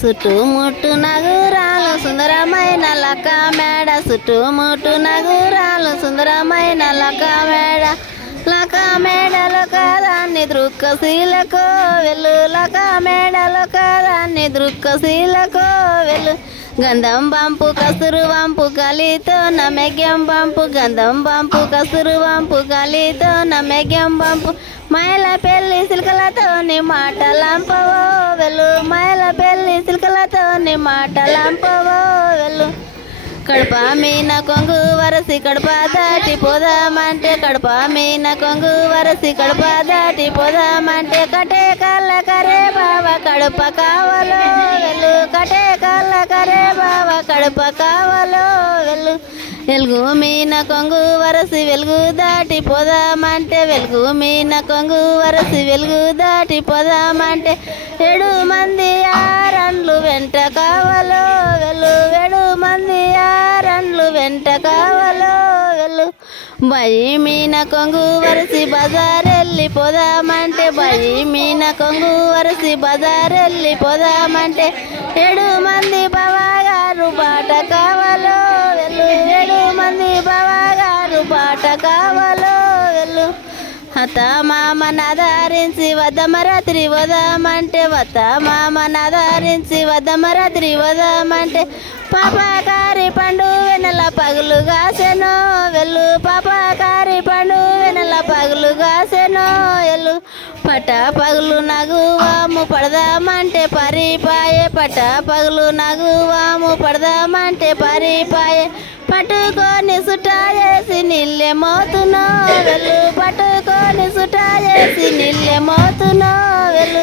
చుట్టుముట్టు నగురాలు సుందరమైన లక్క మేడ చుట్టుముట్టు నగురాలు సుందరమైన లక్క మేడ లక మేడలో కాదాన్ని దృక్కశీలకో వెళ్ళు లక మేడలో కాదాన్ని దృక్కశీలకో వెళ్ళు గంధం పంపు కసురు వంపు కలితో నమెగ్యం పంపు గంధం పంపు కసురు వంపు కలితో నమెగ్యం పంపు మైల పెళ్లి సిల్కలతో నీ మాటలంపవో వెళ్ళు మైల పెళ్లి సిల్కలతో నీ మాటలంపవో వెళ్ళు కడప మీన కొంగు వరసి కడప దాటి పోదామంటే కడప మీన కొంగు వరసి కడప దాటి పోదామంటే కటే కళ్ళ కరే బాబా కడప కావలో వెళ్ళు కటే కళ్ళ కరే బాబా కడప కావలో వెళ్ళు వెలుగు మీన కొంగు వరసి వెలుగు దాటి పోదామంటే వెలుగు మీన కొంగు వరసి వెలుగు దాటి పోదామంటే 7 మంది ఆరన్లు వెంట కావలో వెళ్ళు 7 మంది ఆరన్లు వెంట కావలో వెళ్ళు బయి మీన కొంగు వరసి బజారెళ్ళి పోదామంటే బయి మీన కొంగు వరసి బజారెళ్ళి పోదామంటే 7 మంది బావగారు బాట కావలో వెళ్ళు 7 మంది బావగారు బాట కావలో వెళ్ళు హత మామనాధారించి వదమరాత్రి వదామంటే వత మామనాధారించి వదమరాత్రి వదామంటే పాపకారి పండు వెనల పగులు గాసెనో వెళ్ళు పాపకారి పండు వెనల పగులు గాసెనో ఎల్లు పట పగులు నగువాము పడదామంటే పరిపాయే పట పగులు నగువాము పడదామంటే పరిపాయే పట్టుకొని సుటా చేసి నిల్లె మోతునో వెళ్ళు పట్టుకొని సుటా చేసి నిల్లె మోతునో వెళ్ళు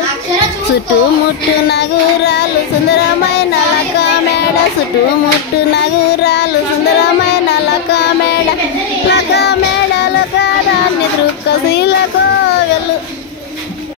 చుట్టుముట్టు నగురాలు సుందరమైన లక్క మేడ చుట్టుముట్టు నగురాలు సుందరమైన లక్క మేడ లక్క మేడలో కాదాన్ని దృక్కశీలకో